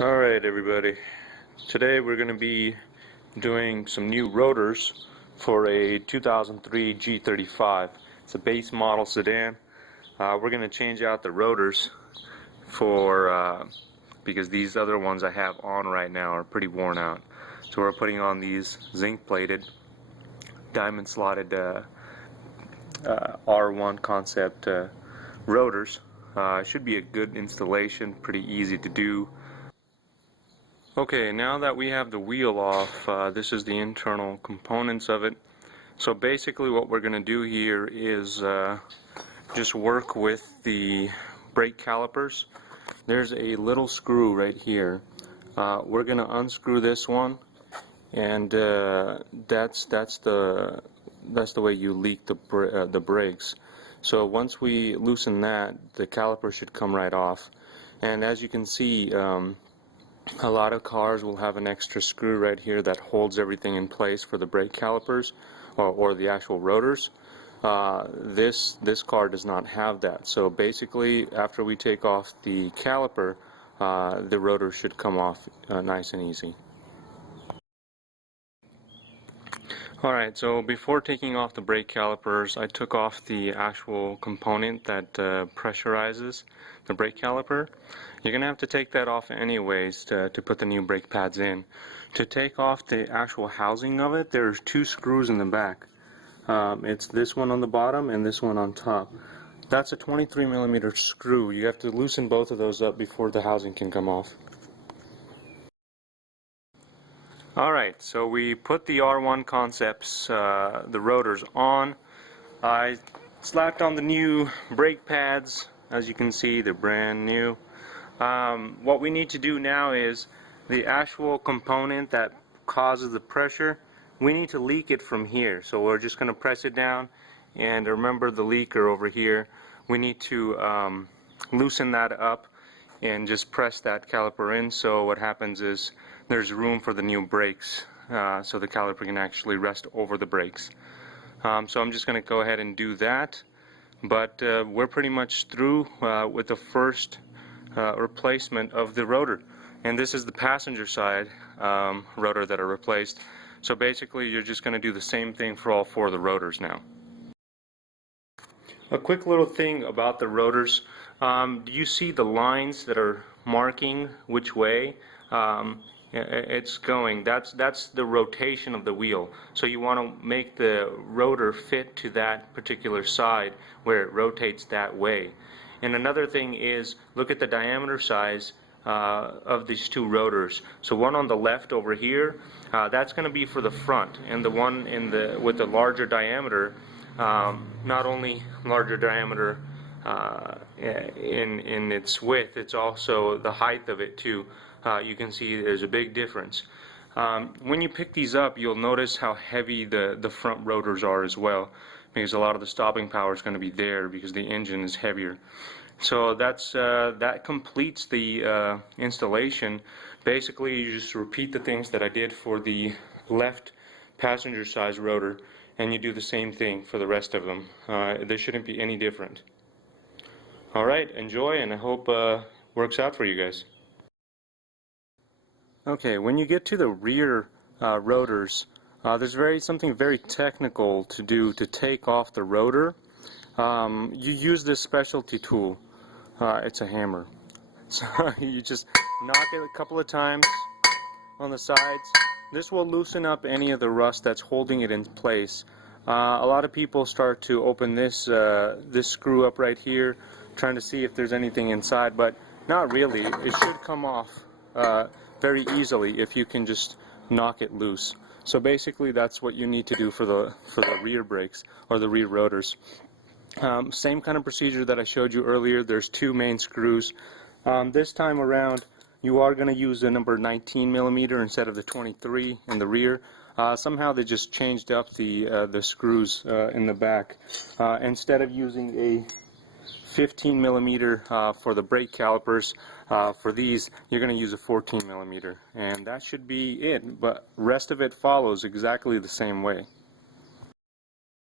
Alright everybody, today we're going to be doing some new rotors for a 2003 G35. It's a base model sedan. We're going to change out the rotors for because these other ones I have on right now are pretty worn out. So we're putting on these zinc plated, diamond slotted R1 concept rotors. Should be a good installation, pretty easy to do. Okay, now that we have the wheel off, this is the internal components of it. So basically what we're going to do here is just work with the brake calipers. There's a little screw right here. We're going to unscrew this one, and that's the way you leak the brakes. So once we loosen that, the caliper should come right off. And as you can see, a lot of cars will have an extra screw right here that holds everything in place for the brake calipers or the actual rotors. This car does not have that. So basically, after we take off the caliper, the rotor should come off nice and easy. Alright, so before taking off the brake calipers, I took off the actual component that pressurizes the brake caliper. You're going to have to take that off anyways to put the new brake pads in. To take off the actual housing of it, there's two screws in the back. It's this one on the bottom and this one on top. That's a 23mm screw. You have to loosen both of those up before the housing can come off. Alright, so we put the R1 concepts, the rotors on. I slapped on the new brake pads. As you can see, they're brand new. What we need to do now is the actual component that causes the pressure, we need to leak it from here. So we're just going to press it down, and remember the leaker over here. We need to loosen that up and just press that caliper in. So what happens is there's room for the new brakes, so the caliper can actually rest over the brakes. So I'm just going to go ahead and do that. But we're pretty much through with the first replacement of the rotor, and this is the passenger side rotor that are replaced. So basically you're just going to do the same thing for all four of the rotors now. A quick little thing about the rotors, do you see the lines that are marking which way it's going? That's the rotation of the wheel. So you want to make the rotor fit to that particular side where it rotates that way. And another thing is, look at the diameter size of these two rotors. So one on the left over here, that's going to be for the front, and the one with the larger diameter, not only larger diameter in its width, it's also the height of it too. You can see there's a big difference. When you pick these up, you'll notice how heavy the front rotors are as well, because a lot of the stopping power is going to be there because the engine is heavier. So that completes the installation. Basically, you just repeat the things that I did for the left passenger size rotor, and you do the same thing for the rest of them. There shouldn't be any different. Alright, enjoy, and I hope works out for you guys. Okay, when you get to the rear rotors, there's something very technical to do to take off the rotor. You use this specialty tool. It's a hammer. So you just knock it a couple of times on the sides. This will loosen up any of the rust that's holding it in place. A lot of people start to open this screw up right here, trying to see if there's anything inside, but not really. It should come off very easily if you can just knock it loose. So basically that's what you need to do for the rear brakes or the rear rotors. Same kind of procedure that I showed you earlier. There's two main screws. This time around you are going to use the number 19mm instead of the 23 in the rear. Somehow they just changed up the screws in the back. Instead of using a 15mm for the brake calipers, for these you're going to use a 14mm, and that should be it, but rest of it follows exactly the same way.